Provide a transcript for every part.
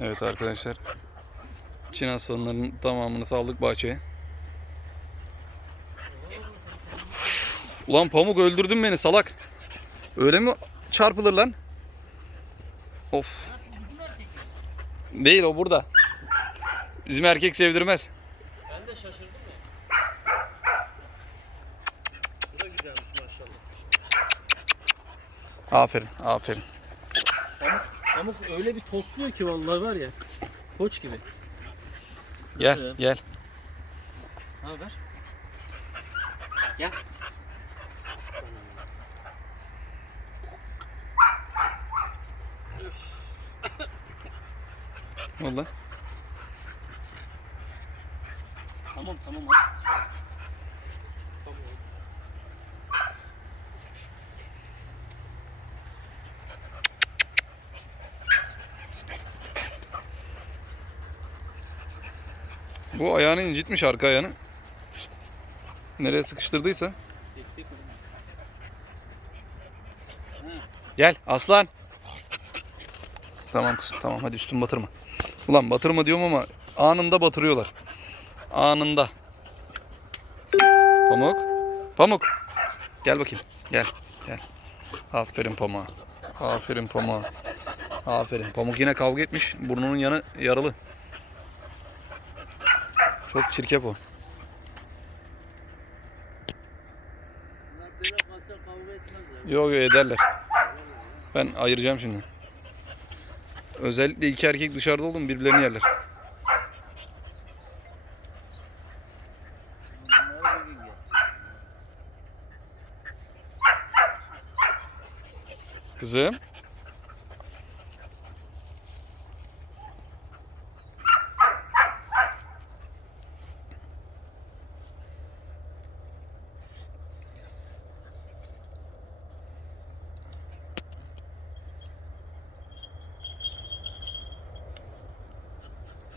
Evet arkadaşlar. Çin aslanlarının tamamını saldık bahçeye. Ulan pamuk öldürdün beni salak. Öyle mi çarpılır lan? Of. Değil o burada. Bizim erkek sevdirmez. Ben de şaşırdım ya. Bu da güzelmiş maşallah. Aferin, aferin. Pamuk öyle bir tostluyor ki vallahi var ya. Koç gibi. Gel, Nasıl? gel. Ne haber? Gel. Valla. Tamam tamam hadi. Bu ayağını incitmiş arka ayağını. Nereye sıkıştırdıysa. Gel aslan. Tamam kızım tamam hadi üstümü batırma. Ulan batırma diyorum ama anında batırıyorlar. Anında. Pamuk. Pamuk. Gel bakayım. Gel. Gel. Aferin pamuğa. Aferin pamuğa. Aferin. Pamuk yine kavga etmiş. Burnunun yanı yaralı. Çok çirkef o. Yok yok ederler. Ben ayıracağım şimdi. Özellikle iki erkek dışarıda oldu mu birbirlerini yerler. Kızım.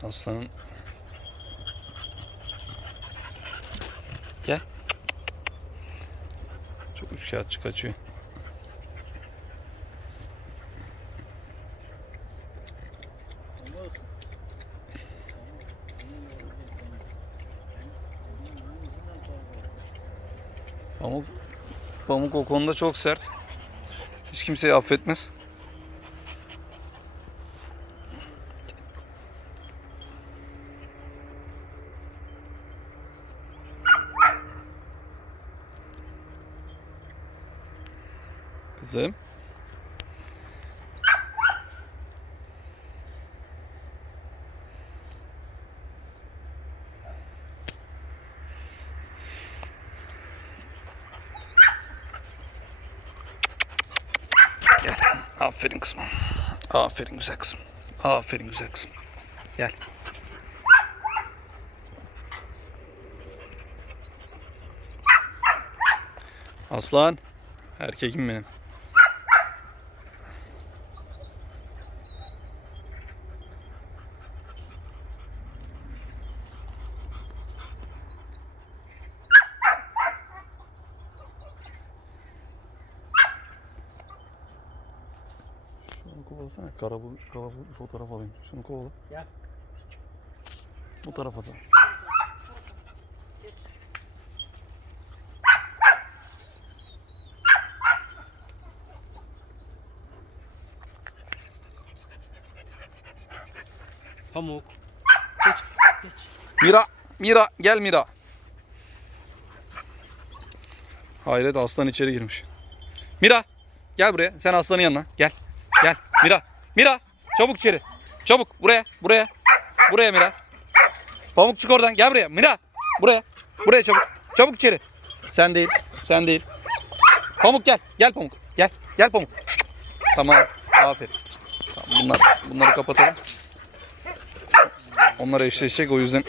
Aslanın Gel. Çok üçkağıtçı kaçıyor. Pamuk. Pamuk, pamuk o konuda çok sert. Hiç kimseyi affetmez. Kızım. Gel. Aferin kızım. Aferin güzel kızım. Aferin güzel kızım. Gel. Aslan. Erkekim benim. Şunu kovalasana. Karabul, karabul fotoğraf alayım. Şunu kovala. Gel. Bu tarafa da. Pamuk. Geç. Geç. Mira, Mira, gel Mira. Hayret aslan içeri girmiş. Mira, gel buraya. Sen aslanın yanına. Gel. Mira, Mira, çabuk içeri. Çabuk buraya, buraya. Buraya Mira. Pamuk çık oradan. Gel buraya. Mira, buraya. Buraya çabuk. Çabuk içeri. Sen değil, sen değil. Pamuk gel. Gel Pamuk. Gel. Gel Pamuk. Tamam. Aferin. Tamam, bunlar, bunları kapatalım. Onlar eşleşecek o yüzden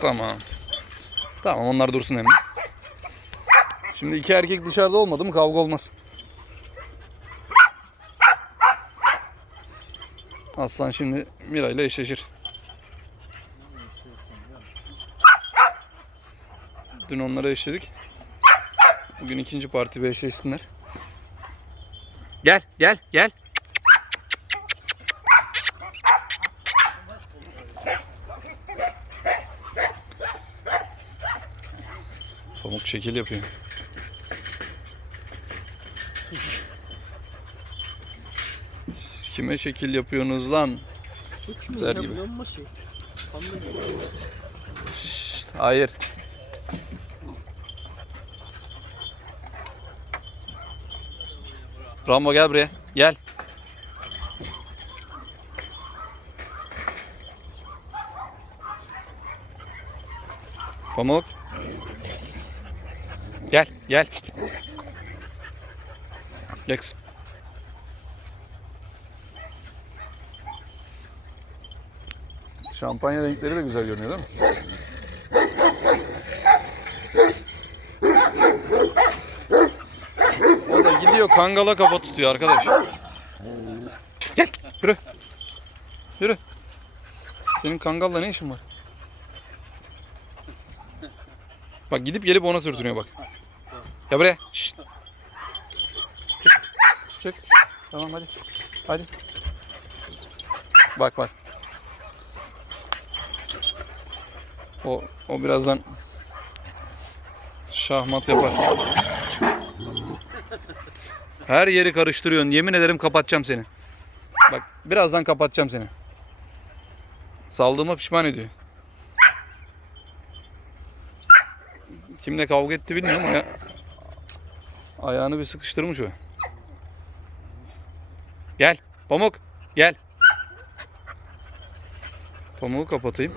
Tamam. Tamam onlar dursun hem. Şimdi iki erkek dışarıda olmadı mı kavga olmaz. Aslan şimdi Mira ile eşleşir. Dün onları eşledik. Bugün ikinci parti bir eşleşsinler. Gel gel gel. Pamuk şekil yapıyor. Siz kime şekil yapıyorsunuz lan? Güzel gibi. Şey. Şşt, hayır. Rambo gel buraya. Gel. Pamuk. Gel, gel. Kızım. Şampanya renkleri de güzel görünüyor değil mi? O da gidiyor kangala kafa tutuyor arkadaş. Gel yürü. Yürü. Senin kangalla ne işin var? Bak gidip gelip ona sürtünüyor bak. Ya buraya. Şşt. Çık. Tamam hadi. Hadi. Bak bak. O, o birazdan şahmat yapar. Her yeri karıştırıyorsun. Yemin ederim kapatacağım seni. Bak birazdan kapatacağım seni. Saldığıma pişman ediyor. Kimle kavga etti bilmiyorum ama ya- ayağını bir sıkıştırmış o. Gel Pamuk gel. Pamuğu kapatayım.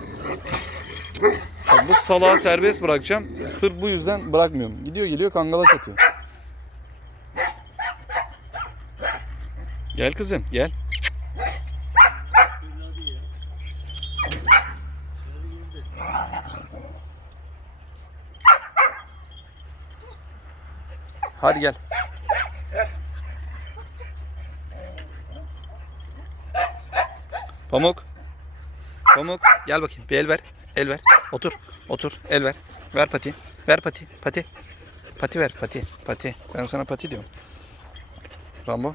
Bak bu salağı serbest bırakacağım. Sırf bu yüzden bırakmıyorum. Gidiyor geliyor kangala çatıyor. Gel kızım gel. Hadi gel. Pamuk. Pamuk gel bakayım bir el ver. El ver. Otur. Otur. El ver. Ver pati. Ver pati. Pati. Pati ver pati. Pati. Ben sana pati diyorum. Rambo.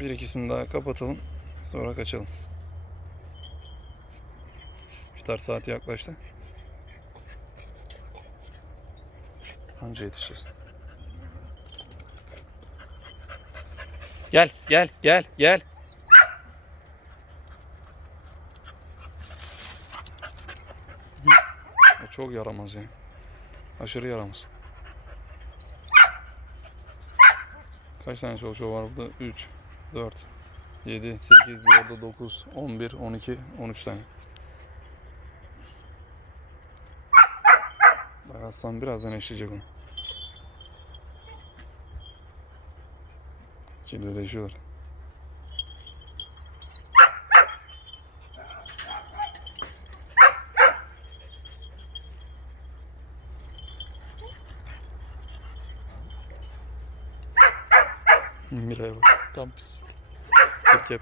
Bir ikisini daha kapatalım. Sonra kaçalım. İftar saati yaklaştı. Anca yetişeceğiz. Gel, gel, gel, gel. O çok yaramaz ya. Aşırı yaramaz. Kaç tane çalışıyor var burada? 3, 4, 7, 8, bir orada 9, 11, 12, 13 tane. Bak Aslan birazdan eşleyecek onu. Kirlileşiyorlar. Miray'a bak. Tam pis. Kırk yap.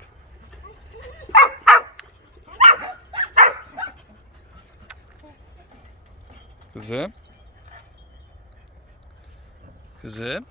Kızım. Kızım.